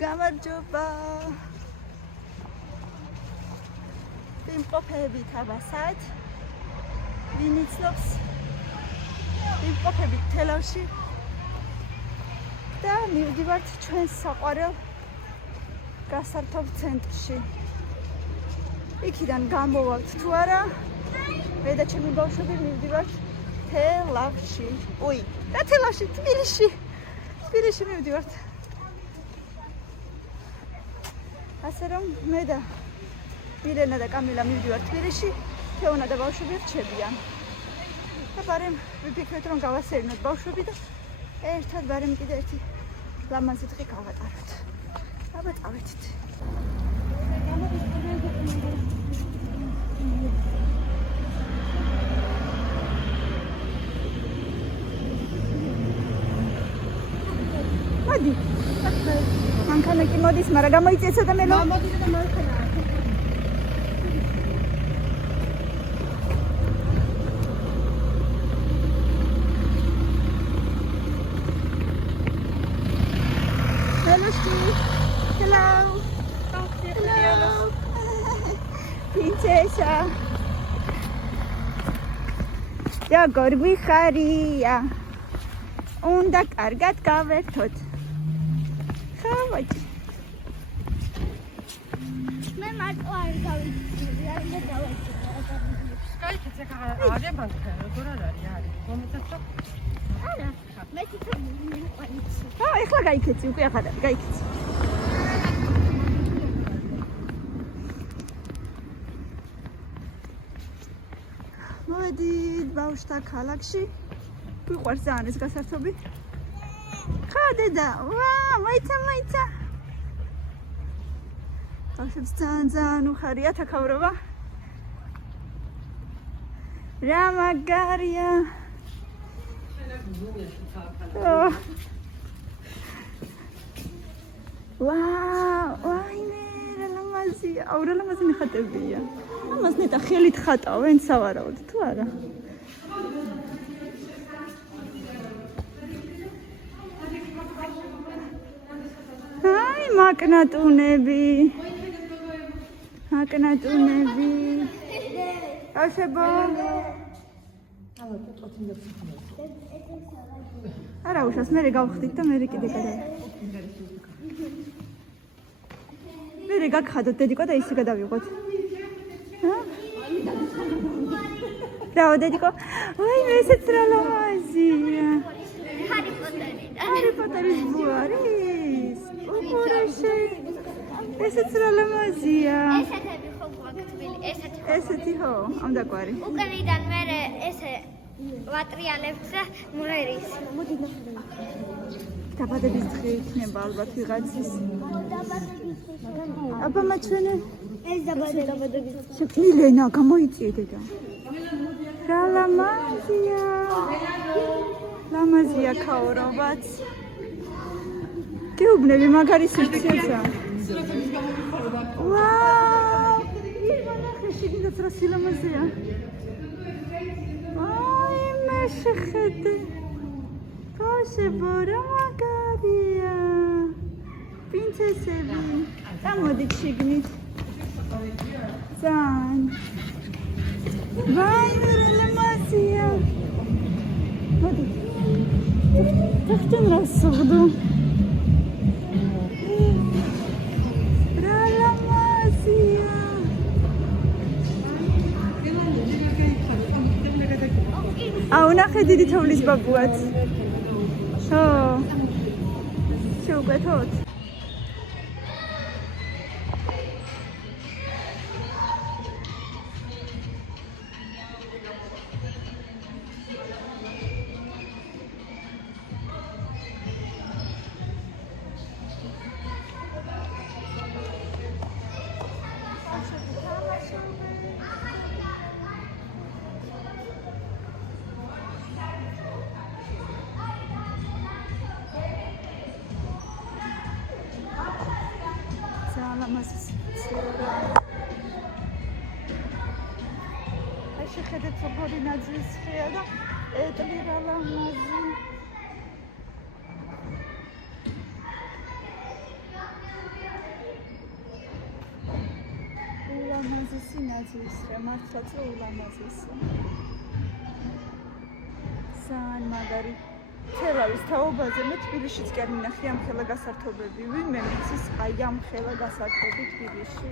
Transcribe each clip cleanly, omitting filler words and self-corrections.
გამარჯობა. იმყოფებით აბასად. ვინ იცნობს? იმყოფებით თელავში. და მივდივართ ჩვენს საყვარელ გასართობ ცენტრში. იქიდან გამოვავთ თუ არა? მე და ჩემი ბავშვები მივდივართ თელავში. ой, რა თელავში? თბილისში მივდივართ. ასე რომ მე და მილენა და კამილა მივდივართ თბილისში, თეონა და ბავშვები რჩებიან. და ბარემ ვიფიქრეთ რომ გავასეირნოთ ბავშვები და ერთად ბარემ კიდე ერთი ლამაზი დღე გავატაროთ. აბა წავედით. მოდი. მანქანა კი მოდის, მაგრამ გამოიწესა და მე რა? მოდი და მანქანა. Hello. Hello. Princesa. Ja, gorbi kharia. Unda kargat gavertot. Khavot. Me marto ar gavitsi. Ar gavitsi. Skaitkitse are banka. Როგორ არ არის? მომიწევს? არა. მე თვითონ მიყვანიცი. ეხლა გაიქეცი, უკვე ახლა გაიქეცი. მოდით ბავშვთა ქალაქში. გვიყვარს ძალიან ეს გასართობი. ხა დედა, ვა, მოიცა. ბავშვებს ძალიან უხარიათ აქავრობა. რა მაგარია. ვაუ, აინე, რა ლამაზია. აუ, რა ლამაზი ნახატებია. ამას ნეტა ხელით ხატავენ სავარაუდოდ, თუ არა? აი, მაკნატუნები. ბავშვებო. არა უშავს, მე გავხდით და მე კიდე გადავა. მე გაგხადოთ დედიკო და ისე გადავიღოთ. რა დედიკო? აი, ესეც რა ლამაზია. ჰარი პოტერის ბუარის. უყურეში. ესეც რა ლამაზია. ესეთები ხო გვაქვს ესეთი. ესეთი ხო, ამ დაკვარი. უკანიდან მე ესე ვატრიალებთ და მღერის. მოდი ნახე. დაბადების დღე იქნება ალბათ ვიღაცის. აბა მაჩვენე. ეს დაბადების დღე. მილენა გამოიწიე დედა. რა ლამაზია. ლამაზია ქაურობაც. გეუბნები მაგარი სიცხეა. ვაუ! იმანახე შეგინდაც რა სილამაზეა. აი, მე შეხედე. ბავშვებო, რა მაგარია. პრინცესები. წამოდით შიგნით. ძალიან. ვაი, რა ლამაზია. მოდი. თვითონ რა სუღდო. რა ლამაზია. აუ, ნახე დიდი თოვლის ბაბუაც. ხო. შევკვეთოთ. შეხედეთ როგორი ნაძვის ხეა და ეტლი რა ლამაზი. ისი ნაძვისრე, მართლაც რომ ულამაზესა. ძალიან მაგარი. თელავის თაობაზე მე თბილისშიც კი არ მინახე ამ ხელა გასართობები. ვინმე მიცის აი ამ ხელა გასართობი თბილისში.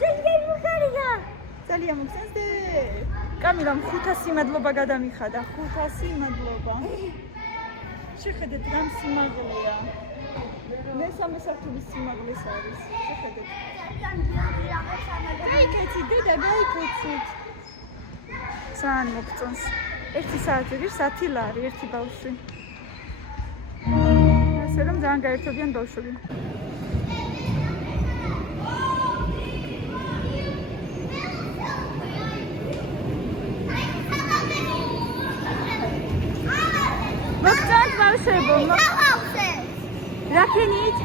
ძალიან მოხარია. ძალიან მოგწესდე. კამილამ 500 მადლობა გადამიხადა. 500 მადლობა. შეხედეთ რამ სიმაღლეა. მესამე სართულის სიმაღლეს არის. შეხედეთ. გაიქეცი დედა, გაიქეცით. ძალიან მოგწონს. 1 საათი ღირს 10 ლარი, ერთი ბავშვი. ასე რომ ძალიან გაერთობიან ბავშვები. მოგწონთ ბავშვებო? რა ქენით?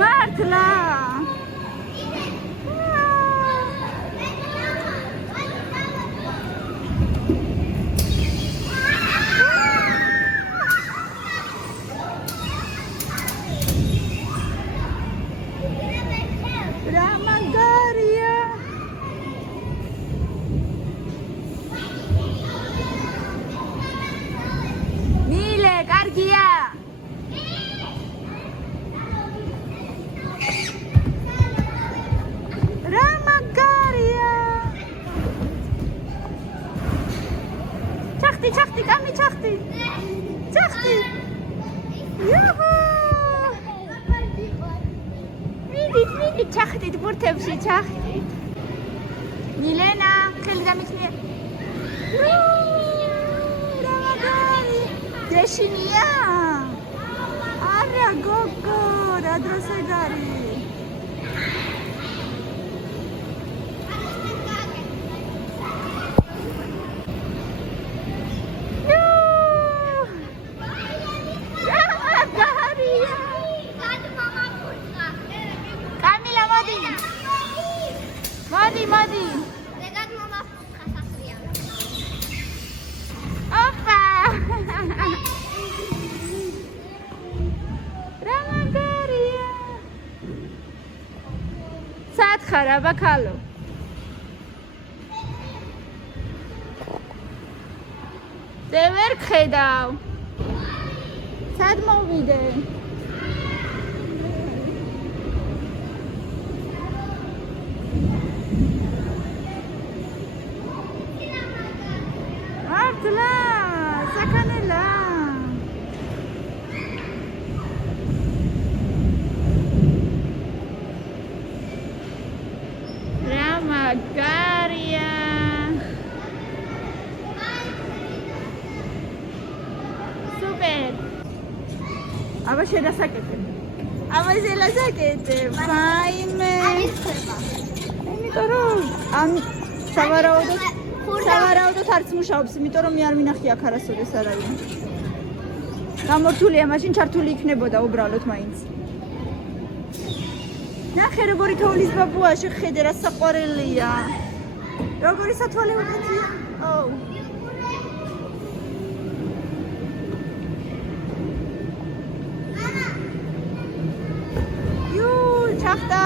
მართლა? ჩახტი, კამი ჩახტი. ჩახტი. იუჰუ! მიდი, ჩახტით ბურთებში, ჩახტით. მილენა, ხელი დამიქნია. რა მაგარი. დეშინია. არა, გოგო, რა დროს ეგარი. მოდი. დედად მამა ხასასრია. ოპა! რა მაგარია. სათხარ აბაქალო. ზე ვერ ხედავ. სად მოვიდე? საკანელა. რა მაგარია. სუპერ. აბა შედასაკეთე. აბა შედასაკეთე. ვაიმე. იმიტომ რომ ამ სავარაუდოდ არც მუშაობს, იმიტომ რომ მე არ მინახი აქ არასოდეს არავინ. გამორთულია, მაშინ ჩართული იქნებოდა უბრალოდ მაინც. ნახე როგორი თოვლის ბაბუა, შეხედე რა საყვარელია. როგორი სათვალე უკეთია. ოუ. ჩახტა.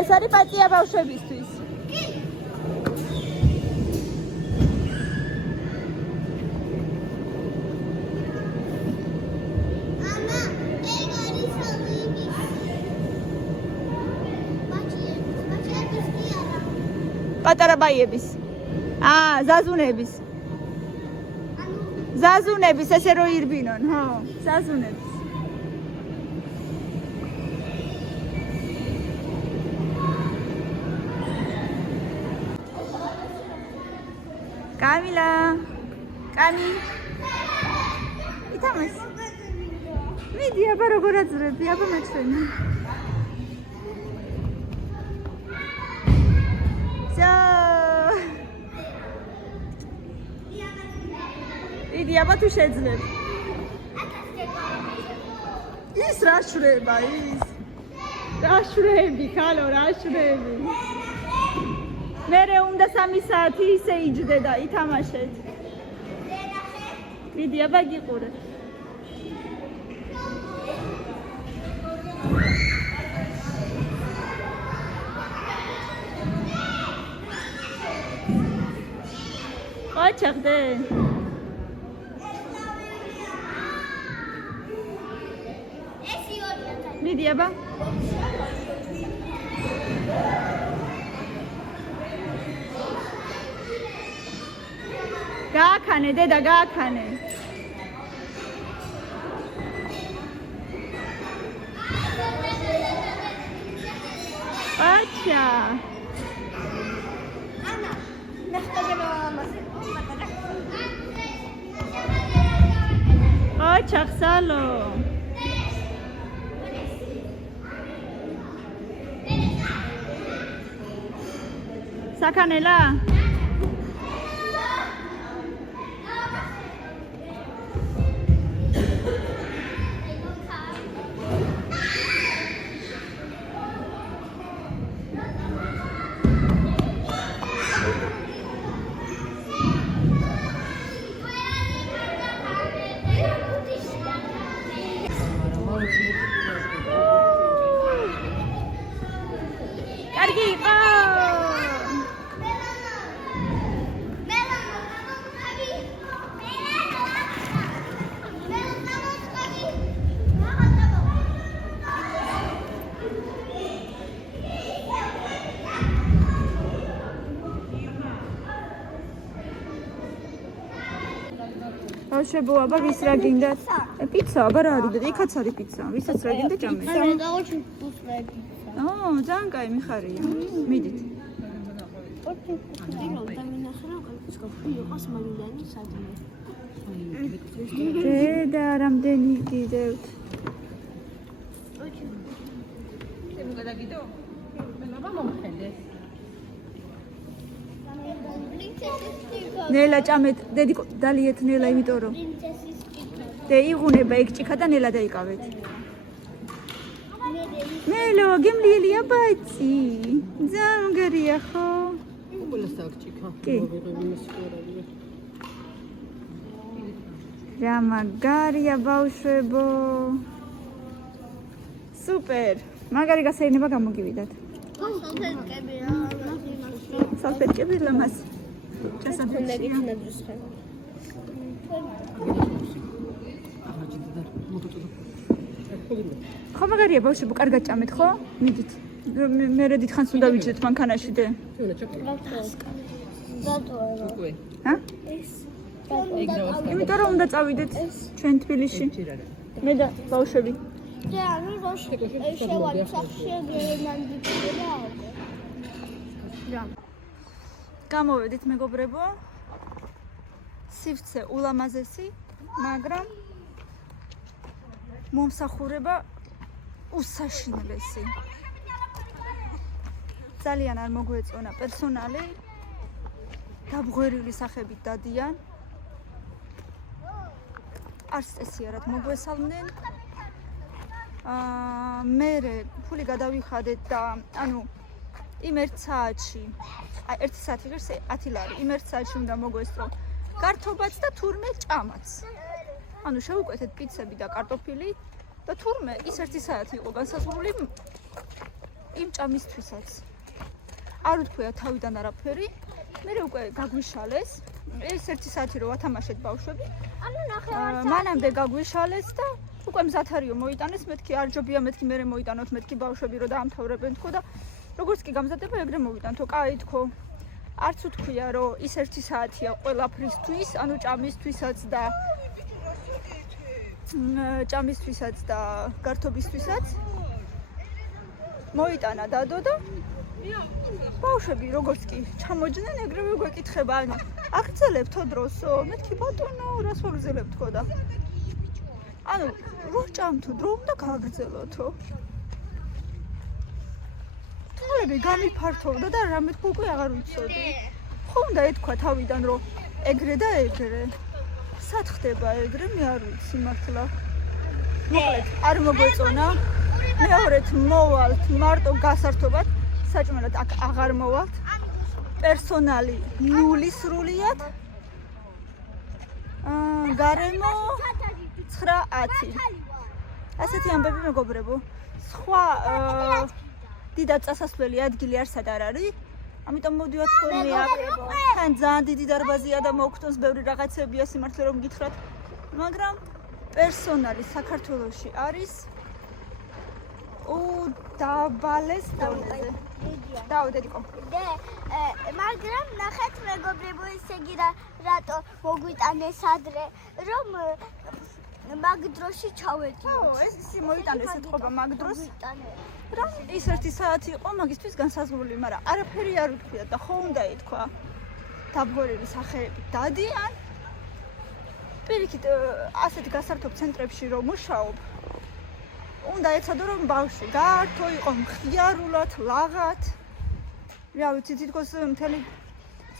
ეს არის პატია ბავშვებისთვის. მამა, ეგ არის სალივი. ბაჭიების კი არა. პატარა ბაიების. ზაზუნების. ზაზუნების, ესე რო ირბინონ, ხო, ზაზუნების. კამილა, კამი. ითამას. მიდი, აბა როგორ აძრები, აბა მეცვენი. იდი, აბა თუ შეძლებ. ის რა შრება, ის. რა შრები, ხალო, რა შრები. მერე უნდა 3 საათი ისე იჯდე და ითამაშეთ. მიდი, აბა გიყურე. ყაჩაღდე მიდი აბა გააქანე დედა გააქანე აჩა აჩა ხსალო საკანელა კარგი იყო ბავშვებო, აბა ვის რა გინდათ? პიცა, აბა რა არის? იქაც არის პიცა. ვისაც რა გინდა ჭამე. ძალიან კაი, მიხარია. მიდით. დედა, რამდენი გიდევთ? ნელა ჭამეთ, დედი დალიეთ ნელა, იმიტომ რომ დე იღუნება ეგ ჭიქა და ნელა დაიკავეთ. ნელო, გემლიელია ბაცი. ძალიან მგერია ხო? კი. რა მაგარია ბავშვებო. სუპერ. მაგარი გასეირნება გამოგივიდათ. სალფეტკები ლამაზ. ხო მაგარია ბავშვებო, კარგად ჭამეთ ხო? მიდით. მე რა დიდხანს უნდა ვიჯდეთ მანქანაში დე? ჰა? იმიტომ რომ უნდა წავიდეთ ჩვენ თბილისში. მე და ბავშვები. გამოვედით მეგობრებო. სივრცე ულამაზესი, მაგრამ მომსახურება უსაშინლესი. ძალიან არ მოგვეწონა პერსონალი. დაბღვერილი სახებით დადიან. არც წესიარად მოგვესალმნენ. მე ფული გადავიხადეთ და ანუ იმ ერთ საათში, აი 1 საათი ღირს 10 ლარი, იმ ერთ საათში უნდა მოგვესწრო გართობაც და თურმე ჭამაც. ანუ შევუკვეთეთ პიცები და კარტოფილი და თურმე ის 1 საათი იყო განსაზღვრული იმ ჭამისთვისაც. არ უთქვია თავიდან არაფერი, მე უკვე გაგვიშალეს. ეს 1 საათი რო ვათამაშეთ ბავშვები. მანამდე გაგვიშალეს და უკვე მზათარიო მოიტანეს, მეთქი არ ჯობია, მეთქი მე მოიტანოთ, მეთქი ბავშვები რო დაამთავრებენ თქო და როგორც კი გამზადება ეგრე მოვიტანთო, კაი თქო. არც უთქვია რომ ის 1 საათია ყველაფრისთვის, ანუ ჭამისთვისაც და გართობისთვისაც. მოიტანა დადო და ბავშვები როგორც კი ჩამოჯდნენ, ეგრევე გვეკითხება, ანუ აგრძელებთო დროსო? მეთქი ბატონო, რას ვაგრძელებ თქო და ანუ რო ჭამთო, დრო უნდა გააგრძელოთო. თვალები გამიფართოვდა და რამე თქო უკვე აღარ ვიცოდი. ხო უნდა ეთქვა თავიდან რომ ეგრე და ეგრე. სად ხდება ეგრე, მე არ ვიცი მართლა. მოკლედ, არ მოგვეწონა. მეორედ მოვალთ მარტო გასართობად, საჭმელად აქ აღარ მოვალთ. პერსონალი 0 სრულიად. გარემო 9-10. ასეთი ამბები მეგობრებო. სხვა დიდად წასასვლელი ადგილი არსად არ არის. ამიტომ მოდივართ ხოლმე აქ. თან ძალიან დიდი დარბაზია და მოგხდოს ბევრი რაღაცებია სიმართლე რომ გითხრათ. მაგრამ პერსონალი საქართველოში არის უდაბალეს დონეზე. დაუდედიკო. მაგრამ ნახეთ მეგობრებო, ესე იგი რატო მოგვიტანეს ადრე, რომ მაგ დროში ჩავედიოთ. ეს ისი მოიტანეს ეთქობა მაგ დროს. რომ ის 1 საათი იყო მაგისთვის განსაზღვრული, მაგრამ არაფერი არ უთქვია და ხო უნდა ითქვა. დაბგორილი სახეები დადიან. პირიქით ასეთ გასართობ ცენტრებში რომ მუშაობ, უნდა ეცადო რომ ბავშვი გაართო, იყო მხიარულად, ლაღად. რა ვიცი, თითქოს მთელი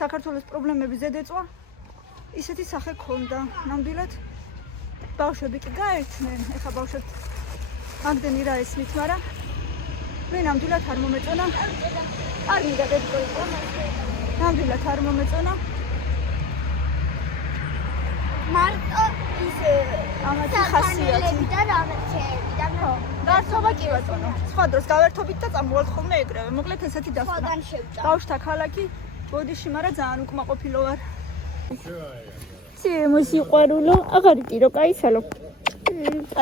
საქართველოს პრობლემები ზედეწვა. ისეთი სახე ქონდა. ნამდვილად ბავშვები კი გაერთნენ. ეხა ბავშვებს ამდენი რა ესმით, მაგრამ მე ნამდვილად არ მომეწონა. არ მინდა დედიკო იყო. ნამდვილად არ მომეწონა. მარტო ის ამათი ხასიათი და რაღაცეებიდან გართობა კი ბატონო. სხვა დროს გავერთობით და წამოვალთ ხოლმე ეგრევე. მოკლედ ესეთი დასკვნა. ხოდან შევჭამ. ბავშვთა ქალაქი ბოდიში, მაგრამ ძალიან უკმაყოფილო ვარ. მოსიყვარულო, აღარ იტირო, კაიცალო.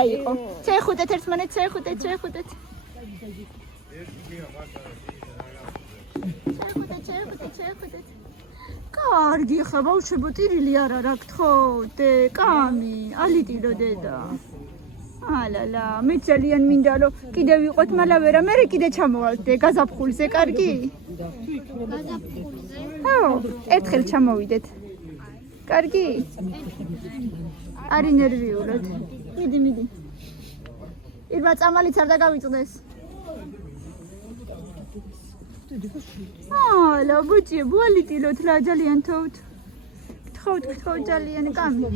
აიყო. შეეხუტეთ ერთმანეთს, შეეხუტეთ. შეეხუტეთ, შეეხუტეთ. კარგი ხა ბავშვებო, ტირილი არ აქვს ხო? კამი, ალიტირო დედა. ალალა, მე ძალიან მინდა რომ კიდე ვიყოთ, მაგრამ ვერა, მე კიდე ჩამოვალთ გაზაფხულზე, კარგი? გაზაფხულზე? ხო, ერთხელ ჩამოვიდეთ. კარგი? არი ნერვიულად. მიდი. ირმა წამალიც არ დაგავიწყდეს. ალა, ბუჭი, ბუალიტილოთ რა ძალიან თოვთ. გთხოვთ ძალიან კამი.